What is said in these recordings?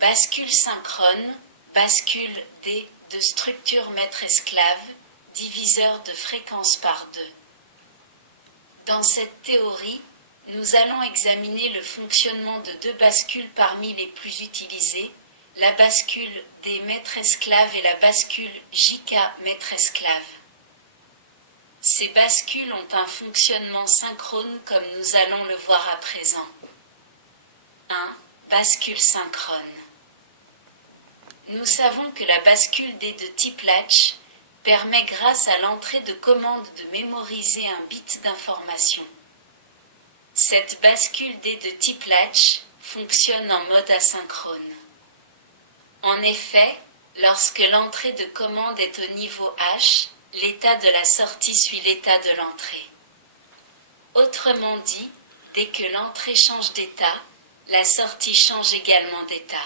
Bascule synchrone, bascule D de structure maître-esclave, diviseur de fréquence par 2. Dans cette théorie, nous allons examiner le fonctionnement de deux bascules parmi les plus utilisées, la bascule D maître-esclave et la bascule JK maître-esclave. Ces bascules ont un fonctionnement synchrone comme nous allons le voir à présent. 1. Bascule synchrone. Nous savons que la bascule D de type latch permet grâce à l'entrée de commande de mémoriser un bit d'information. Cette bascule D de type latch fonctionne en mode asynchrone. En effet, lorsque l'entrée de commande est au niveau H, l'état de la sortie suit l'état de l'entrée. Autrement dit, dès que l'entrée change d'état, la sortie change également d'état.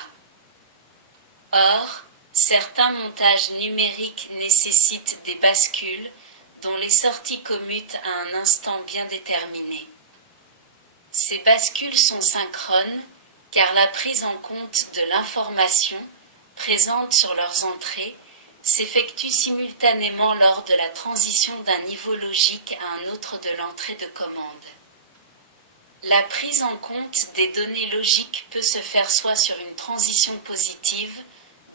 Or, certains montages numériques nécessitent des bascules dont les sorties commutent à un instant bien déterminé. Ces bascules sont synchrones car la prise en compte de l'information présente sur leurs entrées s'effectue simultanément lors de la transition d'un niveau logique à un autre de l'entrée de commande. La prise en compte des données logiques peut se faire soit sur une transition positive,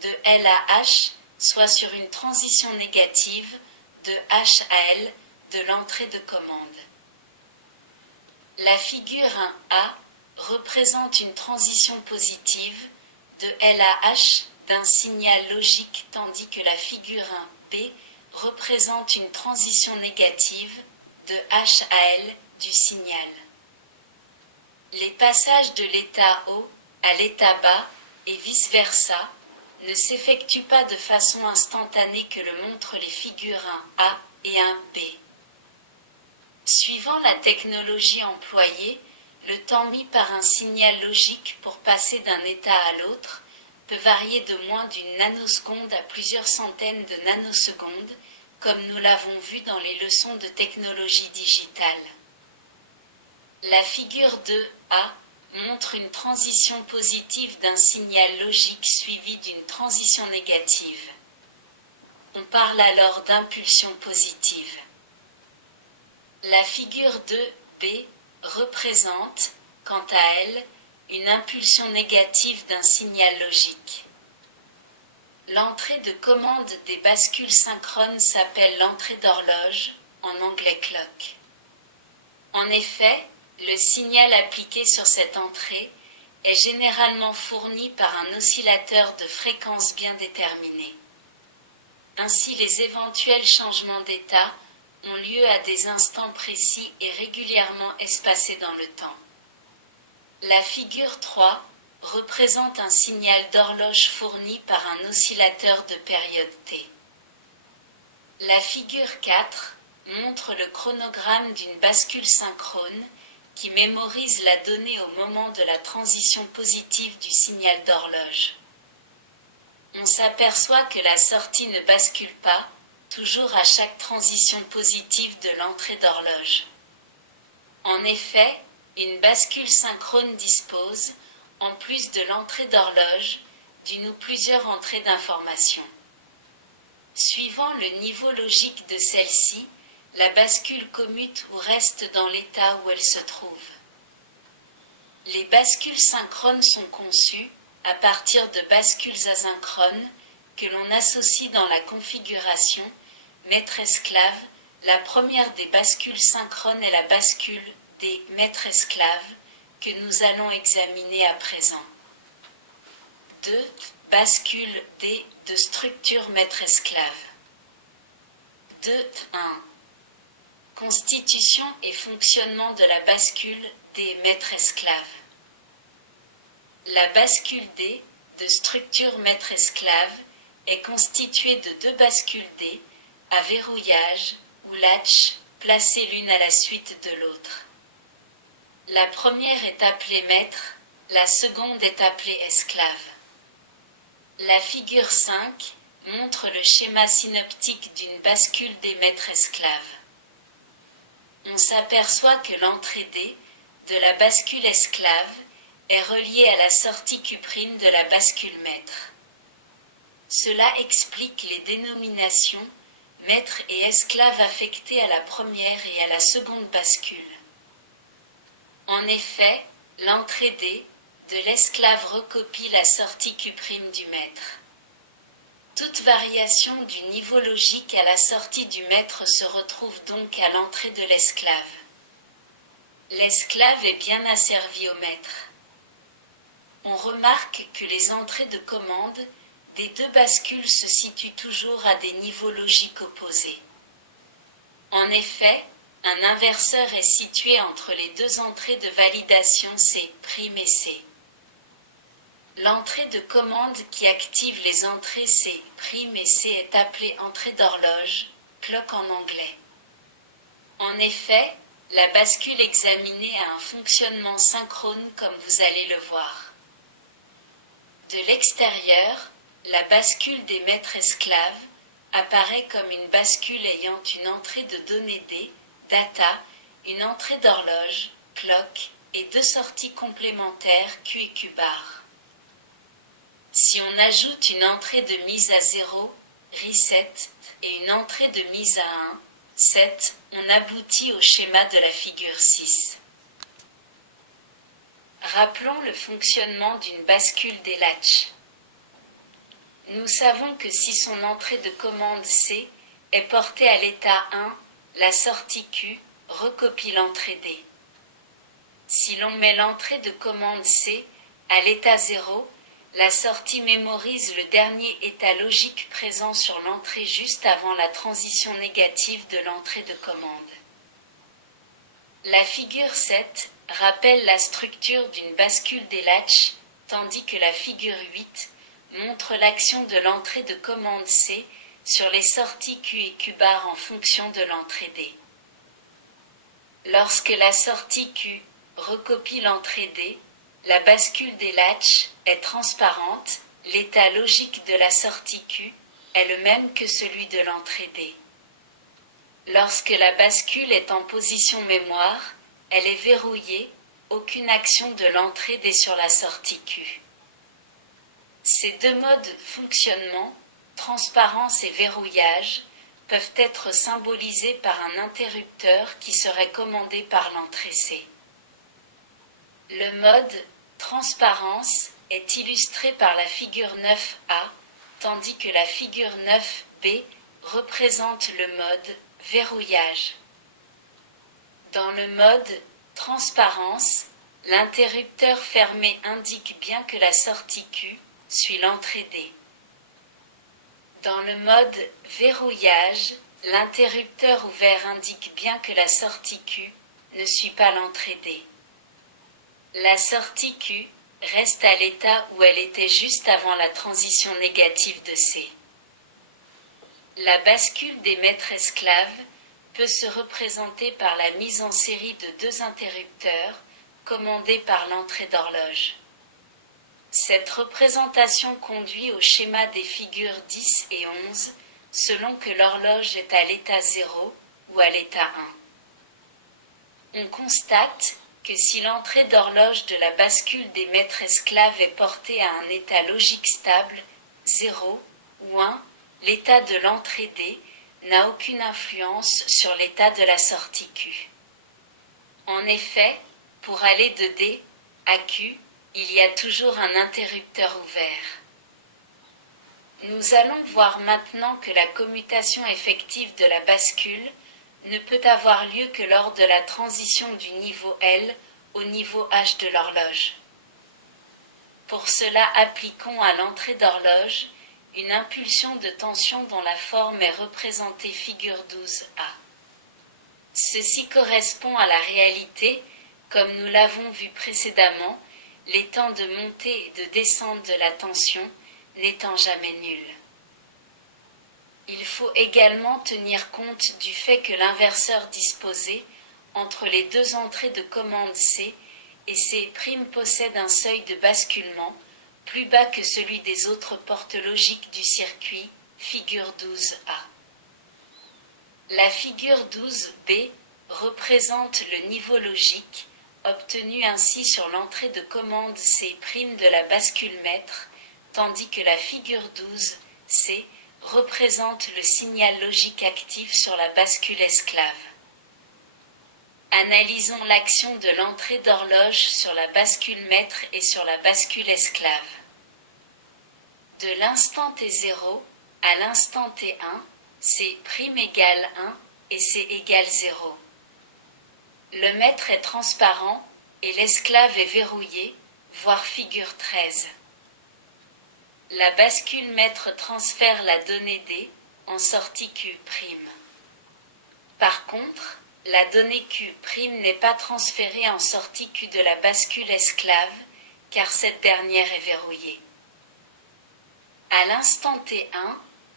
de L à H, soit sur une transition négative, de H à L, de l'entrée de commande. La figure 1A représente une transition positive, de L à H, d'un signal logique, tandis que la figure 1B représente une transition négative, de H à L, du signal. Les passages de l'état haut à l'état bas, et vice-versa, ne s'effectuent pas de façon instantanée que le montrent les figures 1A et 1B. Suivant la technologie employée, le temps mis par un signal logique pour passer d'un état à l'autre peut varier de moins d'une nanoseconde à plusieurs centaines de nanosecondes, comme nous l'avons vu dans les leçons de technologie digitale. La figure 2A montre une transition positive d'un signal logique suivie d'une transition négative. On parle alors d'impulsion positive. La figure 2B représente, quant à elle, une impulsion négative d'un signal logique. L'entrée de commande des bascules synchrones s'appelle l'entrée d'horloge, en anglais clock. En effet, le signal appliqué sur cette entrée est généralement fourni par un oscillateur de fréquence bien déterminé. Ainsi, les éventuels changements d'état ont lieu à des instants précis et régulièrement espacés dans le temps. La figure 3 représente un signal d'horloge fourni par un oscillateur de période T. La figure 4 montre le chronogramme d'une bascule synchrone qui mémorise la donnée au moment de la transition positive du signal d'horloge. On s'aperçoit que la sortie ne bascule pas, toujours à chaque transition positive de l'entrée d'horloge. En effet, une bascule synchrone dispose, en plus de l'entrée d'horloge, d'une ou plusieurs entrées d'information. Suivant le niveau logique de celle-ci, la bascule commute ou reste dans l'état où elle se trouve. Les bascules synchrones sont conçues à partir de bascules asynchrones que l'on associe dans la configuration maître-esclave. La première des bascules synchrones est la bascule des maîtres-esclaves que nous allons examiner à présent. 2. Bascule D de structure maître-esclave. 2.1. Constitution et fonctionnement de la bascule des maîtres-esclaves. La bascule D de structure maître-esclave est constituée de deux bascules D à verrouillage ou latch placées l'une à la suite de l'autre. La première est appelée maître, la seconde est appelée esclave. La figure 5 montre le schéma synoptique d'une bascule des maîtres-esclaves. On s'aperçoit que l'entrée D de la bascule esclave est relié à la sortie Q' de la bascule maître. Cela explique les dénominations maître et esclave affectées à la première et à la seconde bascule. En effet, l'entrée D de l'esclave recopie la sortie Q' du maître. Toute variation du niveau logique à la sortie du maître se retrouve donc à l'entrée de l'esclave. L'esclave est bien asservi au maître. On remarque que les entrées de commande des deux bascules se situent toujours à des niveaux logiques opposés. En effet, un inverseur est situé entre les deux entrées de validation C' et C. L'entrée de commande qui active les entrées C' et C est appelée entrée d'horloge, clock en anglais. En effet, la bascule examinée a un fonctionnement synchrone comme vous allez le voir. De l'extérieur, la bascule des maîtres esclaves apparaît comme une bascule ayant une entrée de données D, data, une entrée d'horloge, clock, et deux sorties complémentaires Q et Q bar. Si on ajoute une entrée de mise à 0, reset, et une entrée de mise à 1, set, on aboutit au schéma de la figure 6. Rappelons le fonctionnement d'une bascule des latches. Nous savons que si son entrée de commande C est portée à l'état 1, la sortie Q recopie l'entrée D. Si l'on met l'entrée de commande C à l'état 0, la sortie mémorise le dernier état logique présent sur l'entrée juste avant la transition négative de l'entrée de commande. La figure 7 rappelle la structure d'une bascule des latches, tandis que la figure 8 montre l'action de l'entrée de commande C sur les sorties Q et Q bar en fonction de l'entrée D. Lorsque la sortie Q recopie l'entrée D, la bascule des latches est transparente, l'état logique de la sortie Q est le même que celui de l'entrée D. Lorsque la bascule est en position mémoire, elle est verrouillée, aucune action de l'entrée D sur la sortie Q. Ces deux modes de fonctionnement, transparence et verrouillage, peuvent être symbolisés par un interrupteur qui serait commandé par l'entrée C. Le mode transparence est illustré par la figure 9A, tandis que la figure 9B représente le mode verrouillage. Dans le mode transparence, l'interrupteur fermé indique bien que la sortie Q suit l'entrée D. Dans le mode verrouillage, l'interrupteur ouvert indique bien que la sortie Q ne suit pas l'entrée D. La sortie Q reste à l'état où elle était juste avant la transition négative de C. La bascule des maîtres esclaves peut se représenter par la mise en série de deux interrupteurs commandés par l'entrée d'horloge. Cette représentation conduit au schéma des figures 10 et 11 selon que l'horloge est à l'état 0 ou à l'état 1. On constate que si l'entrée d'horloge de la bascule des maîtres esclaves est portée à un état logique stable, 0 ou 1, l'état de l'entrée D n'a aucune influence sur l'état de la sortie Q. En effet, pour aller de D à Q, il y a toujours un interrupteur ouvert. Nous allons voir maintenant que la commutation effective de la bascule ne peut avoir lieu que lors de la transition du niveau L au niveau H de l'horloge. Pour cela, appliquons à l'entrée d'horloge une impulsion de tension dont la forme est représentée figure 12A. Ceci correspond à la réalité, comme nous l'avons vu précédemment, les temps de montée et de descente de la tension n'étant jamais nuls. Il faut également tenir compte du fait que l'inverseur disposé entre les deux entrées de commande C et C' possède un seuil de basculement plus bas que celui des autres portes logiques du circuit, figure 12A. La figure 12B représente le niveau logique, obtenue ainsi sur l'entrée de commande C' de la bascule maître, tandis que la figure 12, C, représente le signal logique actif sur la bascule esclave. Analysons l'action de l'entrée d'horloge sur la bascule maître et sur la bascule esclave. De l'instant T0 à l'instant T1, C' égale 1 et C égale 0. Le maître est transparent et l'esclave est verrouillé, voire figure 13. La bascule maître transfère la donnée D en sortie Q'. Par contre, la donnée Q' n'est pas transférée en sortie Q de la bascule esclave, car cette dernière est verrouillée. À l'instant T1,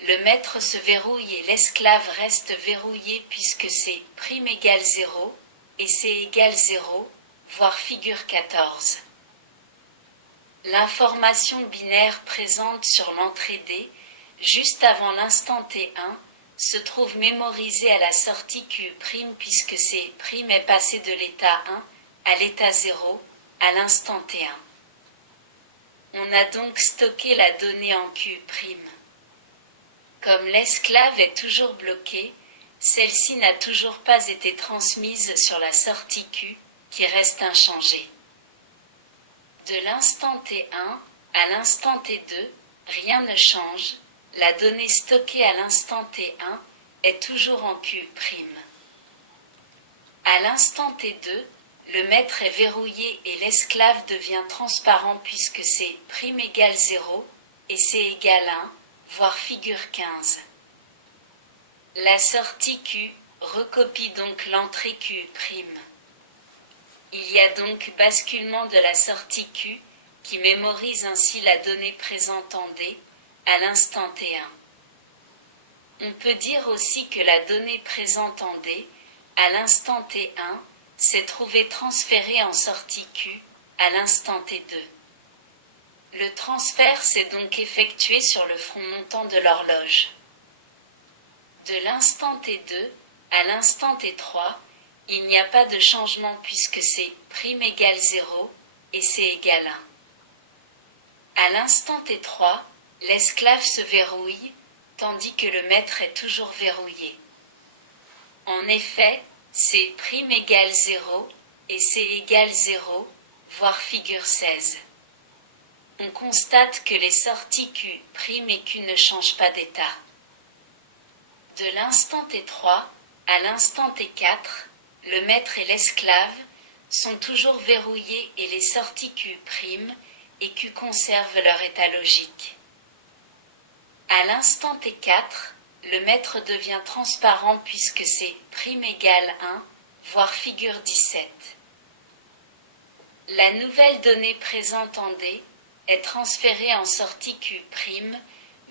le maître se verrouille et l'esclave reste verrouillé puisque C' égale 0 et C égale 0, voire figure 14. L'information binaire présente sur l'entrée D, juste avant l'instant T1, se trouve mémorisée à la sortie Q' puisque C' est passé de l'état 1 à l'état 0 à l'instant T1. On a donc stocké la donnée en Q'. Comme l'esclave est toujours bloquée, celle-ci n'a toujours pas été transmise sur la sortie Q, qui reste inchangée. De l'instant T1 à l'instant T2, rien ne change, la donnée stockée à l'instant T1 est toujours en Q'. À l'instant T2, le maître est verrouillé et l'esclave devient transparent puisque C' égale 0 et C égale 1, voire figure 15. La sortie Q recopie donc l'entrée Q'. Il y a donc basculement de la sortie Q qui mémorise ainsi la donnée présente en D à l'instant T1. On peut dire aussi que la donnée présente en D à l'instant T1 s'est trouvée transférée en sortie Q à l'instant T2. Le transfert s'est donc effectué sur le front montant de l'horloge. De l'instant T2 à l'instant T3, il n'y a pas de changement puisque C' égale 0 et C égale 1. À l'instant T3, l'esclave se verrouille, tandis que le maître est toujours verrouillé. En effet, C' égale 0 et C égale 0, voire figure 16. On constate que les sorties Q' et Q ne changent pas d'état. De l'instant T3 à l'instant T4, le maître et l'esclave sont toujours verrouillés et les sorties Q' et Q conservent leur état logique. À l'instant T4, le maître devient transparent puisque C' égale 1, voire figure 17. La nouvelle donnée présente en D est transférée en sortie Q',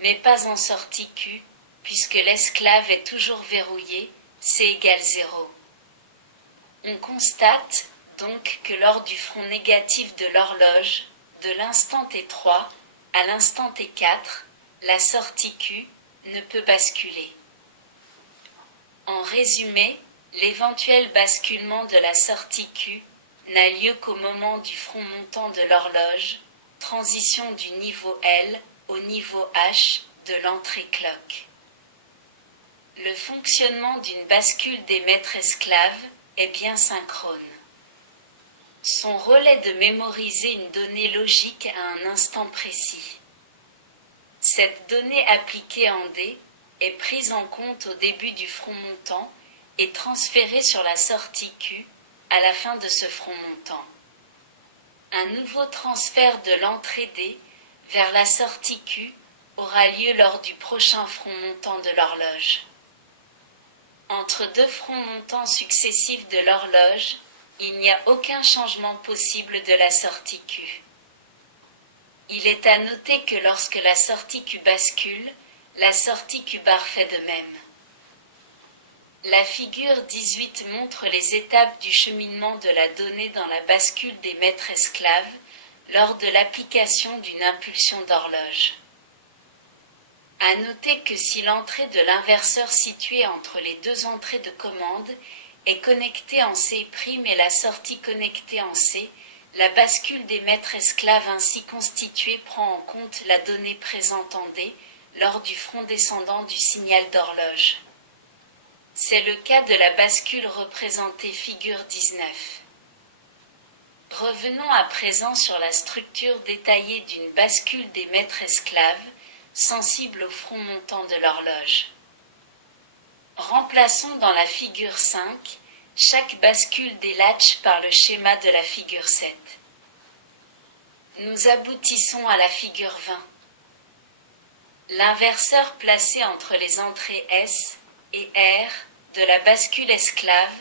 mais pas en sortie Q, puisque l'esclave est toujours verrouillé, C égale 0. On constate donc que lors du front négatif de l'horloge, de l'instant T3 à l'instant T4, la sortie Q ne peut basculer. En résumé, l'éventuel basculement de la sortie Q n'a lieu qu'au moment du front montant de l'horloge, transition du niveau L au niveau H de l'entrée clock. Le fonctionnement d'une bascule des maîtres esclaves est bien synchrone. Son rôle est de mémoriser une donnée logique à un instant précis. Cette donnée appliquée en D est prise en compte au début du front montant et transférée sur la sortie Q à la fin de ce front montant. Un nouveau transfert de l'entrée D vers la sortie Q aura lieu lors du prochain front montant de l'horloge. Entre deux fronts montants successifs de l'horloge, il n'y a aucun changement possible de la sortie Q. Il est à noter que lorsque la sortie Q bascule, la sortie Q bar fait de même. La figure 18 montre les étapes du cheminement de la donnée dans la bascule des maîtres esclaves lors de l'application d'une impulsion d'horloge. À noter que si l'entrée de l'inverseur située entre les deux entrées de commande est connectée en C' et la sortie connectée en C, la bascule des maîtres esclaves ainsi constituée prend en compte la donnée présente en D lors du front descendant du signal d'horloge. C'est le cas de la bascule représentée figure 19. Revenons à présent sur la structure détaillée d'une bascule des maîtres esclaves, sensible au front montant de l'horloge. Remplaçons dans la figure 5 chaque bascule des latches par le schéma de la figure 7. Nous aboutissons à la figure 20. L'inverseur placé entre les entrées S et R de la bascule esclave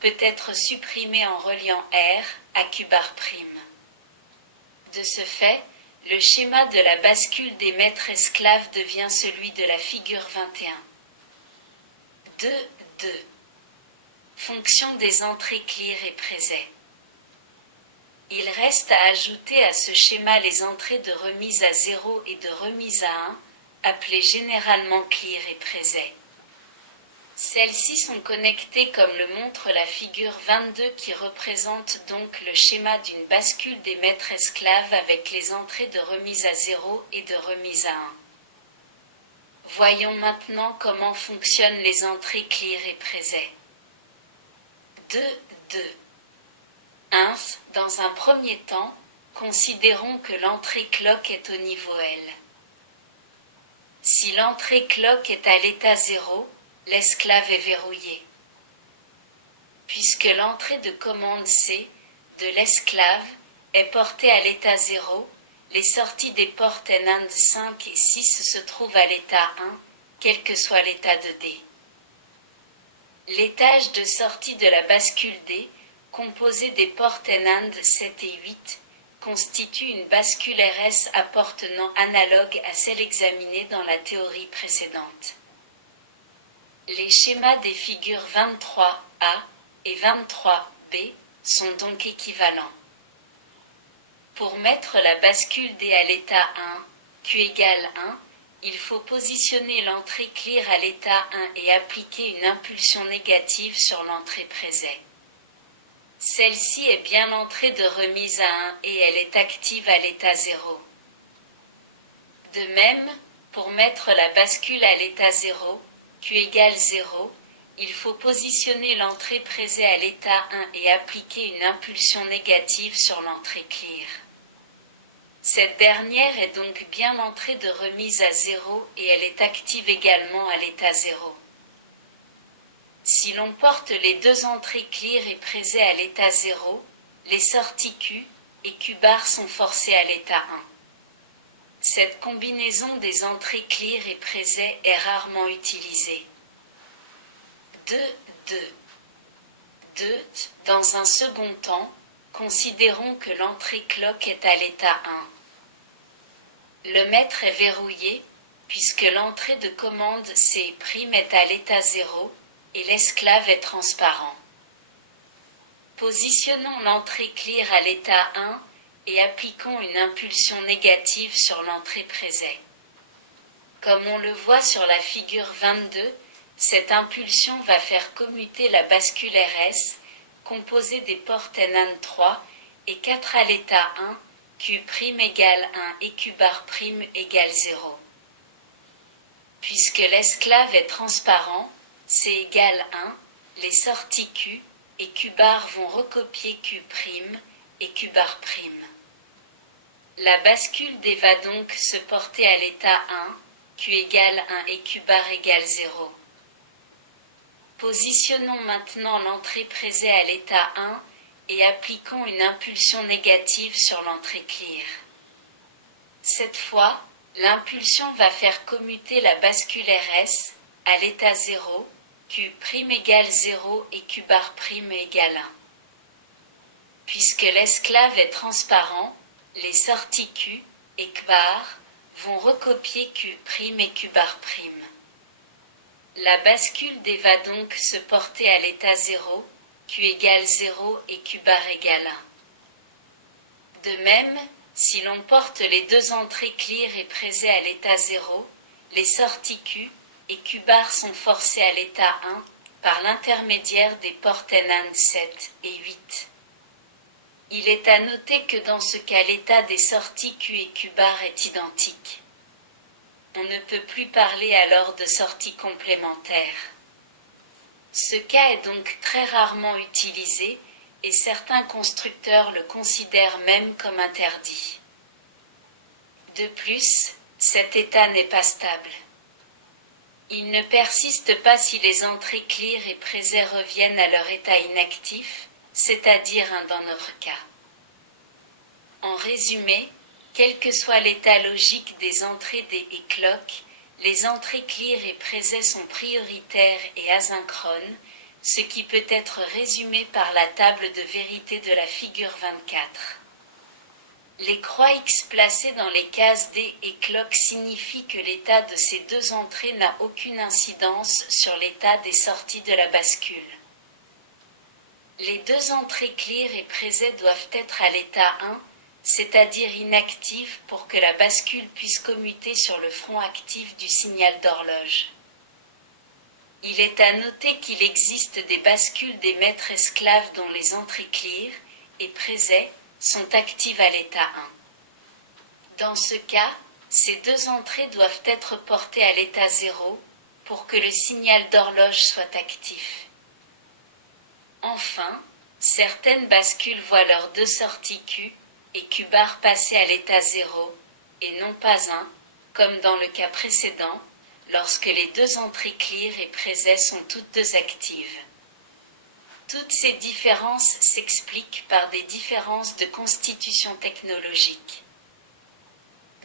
peut être supprimé en reliant R à Q bar prime. De ce fait, le schéma de la bascule des maîtres esclaves devient celui de la figure 21. 2. Fonction des entrées clear et présets. Il reste à ajouter à ce schéma les entrées de remise à 0 et de remise à 1, appelées généralement clear et présets. Celles-ci sont connectées comme le montre la figure 22 qui représente donc le schéma d'une bascule des maîtres esclaves avec les entrées de remise à 0 et de remise à 1. Voyons maintenant comment fonctionnent les entrées clear et présets. 2. 1. Dans un premier temps, considérons que l'entrée clock est au niveau L. Si l'entrée clock est à l'état 0, l'esclave est verrouillé. Puisque l'entrée de commande C de l'esclave est portée à l'état 0, les sorties des portes NAND 5 et 6 se trouvent à l'état 1, quel que soit l'état de D. L'étage de sortie de la bascule D, composé des portes NAND 7 et 8, constitue une bascule RS à porte non analogue à celle examinée dans la théorie précédente. Les schémas des figures 23A et 23B sont donc équivalents. Pour mettre la bascule D à l'état 1, Q égale 1, il faut positionner l'entrée clear à l'état 1 et appliquer une impulsion négative sur l'entrée présée. Celle-ci est bien l'entrée de remise à 1 et elle est active à l'état 0. De même, pour mettre la bascule à l'état 0, Q égale 0, il faut positionner l'entrée présée à l'état 1 et appliquer une impulsion négative sur l'entrée clear. Cette dernière est donc bien l'entrée de remise à 0 et elle est active également à l'état 0. Si l'on porte les deux entrées clear et présées à l'état 0, les sorties Q et Q bar sont forcées à l'état 1. Cette combinaison des entrées clear et présées est rarement utilisée. 2. Dans un second temps, considérons que l'entrée clock est à l'état 1. Le maître est verrouillé, puisque l'entrée de commande C' est à l'état 0, et l'esclave est transparent. Positionnons l'entrée clear à l'état 1 et appliquons une impulsion négative sur l'entrée présée. Comme on le voit sur la figure 22, cette impulsion va faire commuter la bascule RS, composée des portes NAND 3 et 4 à l'état 1, Q' égale 1 et Q bar prime égale 0. Puisque l'esclave est transparent, C égale 1, les sorties Q et Q bar vont recopier Q' et Q bar prime. La bascule D va donc se porter à l'état 1, Q égale 1 et Q bar égale 0. Positionnons maintenant l'entrée présée à l'état 1 et appliquons une impulsion négative sur l'entrée clear. Cette fois, l'impulsion va faire commuter la bascule RS à l'état 0, Q' égale 0 et Q bar prime égale 1. Puisque l'esclave est transparent, les sorties Q et Q bar vont recopier Q' et Q bar prime. La bascule D va donc se porter à l'état 0, Q égale 0 et Q bar égale 1. De même, si l'on porte les deux entrées clear et présées à l'état 0, les sorties Q et Q bar sont forcées à l'état 1, par l'intermédiaire des portes NAND 7 et 8. Il est à noter que dans ce cas l'état des sorties Q et Q bar est identique. On ne peut plus parler alors de sortie complémentaire. Ce cas est donc très rarement utilisé et certains constructeurs le considèrent même comme interdit. De plus, cet état n'est pas stable. Il ne persiste pas si les entrées clear et presets reviennent à leur état inactif, c'est-à-dire dans notre cas. En résumé, quel que soit l'état logique des entrées des et clock, les entrées clear et presets sont prioritaires et asynchrones, ce qui peut être résumé par la table de vérité de la figure 24. Les croix X placées dans les cases D et clock signifient que l'état de ces deux entrées n'a aucune incidence sur l'état des sorties de la bascule. Les deux entrées clear et presets doivent être à l'état 1, c'est-à-dire inactive pour que la bascule puisse commuter sur le front actif du signal d'horloge. Il est à noter qu'il existe des bascules des maîtres esclaves dont les entrées clear et presets sont actives à l'état 1. Dans ce cas, ces deux entrées doivent être portées à l'état 0 pour que le signal d'horloge soit actif. Enfin, certaines bascules voient leurs deux sorties Q et Q bar passer à l'état 0 et non pas 1, comme dans le cas précédent, lorsque les deux entrées clear et presets sont toutes deux actives. Toutes ces différences s'expliquent par des différences de constitution technologique.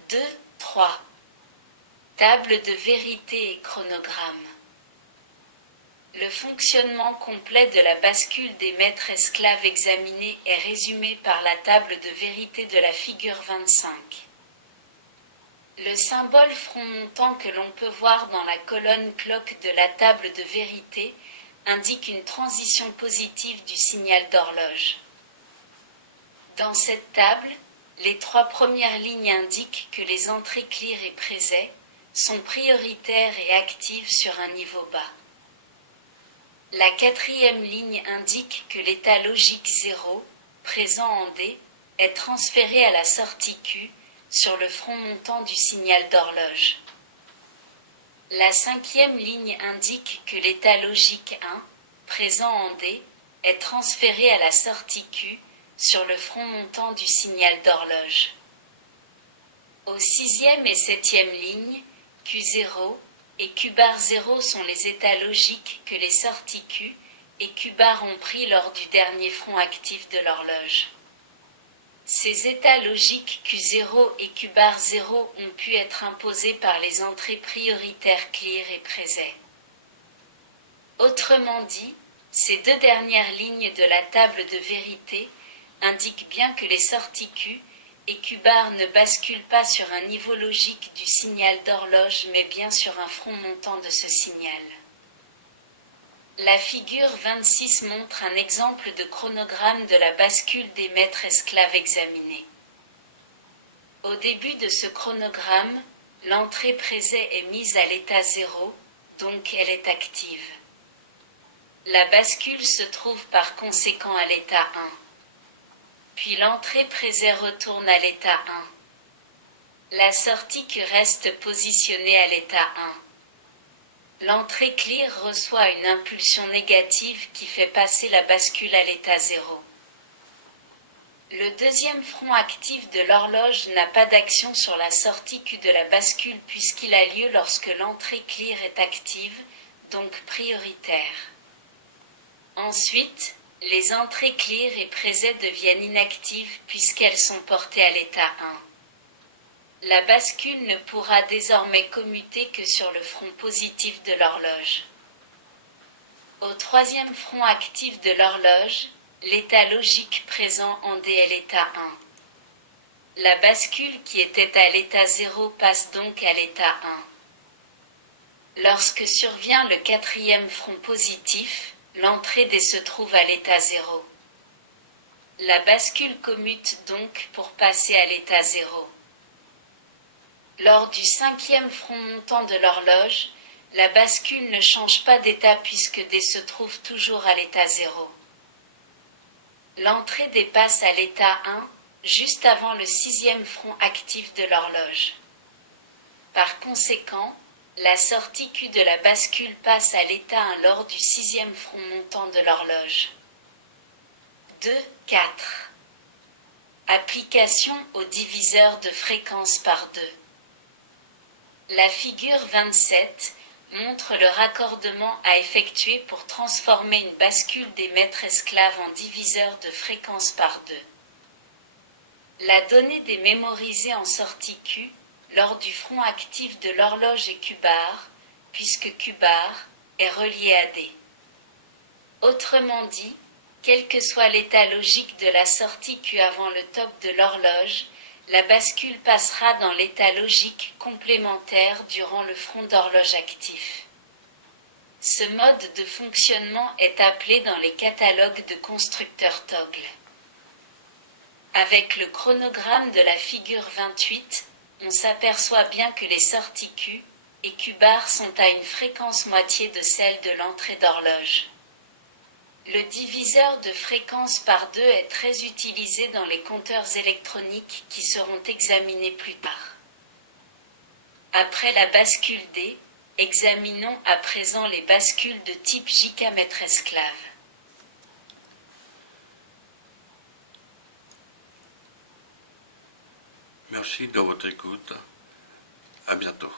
2, 3. Table de vérité et chronogramme. Le fonctionnement complet de la bascule des maîtres esclaves examinés est résumé par la table de vérité de la figure 25. Le symbole front montant que l'on peut voir dans la colonne clock de la table de vérité indique une transition positive du signal d'horloge. Dans cette table, les trois premières lignes indiquent que les entrées clear et presets sont prioritaires et actives sur un niveau bas. La quatrième ligne indique que l'état logique 0, présent en D, est transféré à la sortie Q sur le front montant du signal d'horloge. La cinquième ligne indique que l'état logique 1, présent en D, est transféré à la sortie Q sur le front montant du signal d'horloge. Aux sixième et septième lignes, Q0 et Q bar 0 sont les états logiques que les sorties Q et Q bar ont pris lors du dernier front actif de l'horloge. Ces états logiques Q0 et Q bar 0 ont pu être imposés par les entrées prioritaires clear et presets. Autrement dit, ces deux dernières lignes de la table de vérité indiquent bien que les sorties Q et Q bar ne basculent pas sur un niveau logique du signal d'horloge mais bien sur un front montant de ce signal. La figure 26 montre un exemple de chronogramme de la bascule des maîtres esclaves examinés. Au début de ce chronogramme, l'entrée preset est mise à l'état 0, donc elle est active. La bascule se trouve par conséquent à l'état 1. Puis l'entrée preset retourne à l'état 1. La sortie Q reste positionnée à l'état 1. L'entrée clear reçoit une impulsion négative qui fait passer la bascule à l'état 0. Le deuxième front actif de l'horloge n'a pas d'action sur la sortie Q de la bascule puisqu'il a lieu lorsque l'entrée clear est active, donc prioritaire. Ensuite, les entrées clear et presets deviennent inactives puisqu'elles sont portées à l'état 1. La bascule ne pourra désormais commuter que sur le front positif de l'horloge. Au troisième front actif de l'horloge, l'état logique présent en D est l'état 1. La bascule qui était à l'état 0 passe donc à l'état 1. Lorsque survient le quatrième front positif, l'entrée D se trouve à l'état 0. La bascule commute donc pour passer à l'état 0. Lors du cinquième front montant de l'horloge, La bascule ne change pas d'état puisque D se trouve toujours à l'état 0. L'entrée D passe à l'état 1, juste avant le sixième front actif de l'horloge. Par conséquent, la sortie Q de la bascule passe à l'état 1 lors du sixième front montant de l'horloge. 2.4. Application au diviseur de fréquence par 2. La figure 27 montre le raccordement à effectuer pour transformer une bascule des maîtres esclaves en diviseur de fréquence par 2. La donnée est mémorisée en sortie Q lors du front actif de l'horloge et Q bar, puisque Q bar est relié à D. Autrement dit, quel que soit l'état logique de la sortie Q avant le top de l'horloge, la bascule passera dans l'état logique complémentaire durant le front d'horloge actif. Ce mode de fonctionnement est appelé dans les catalogues de constructeurs toggle. Avec le chronogramme de la figure 28, on s'aperçoit bien que les sorties Q et Q bar sont à une fréquence moitié de celle de l'entrée d'horloge. Le diviseur de fréquence par 2 est très utilisé dans les compteurs électroniques qui seront examinés plus tard. Après la bascule D, examinons à présent les bascules de type JK maître esclave. Merci de votre écoute. À bientôt.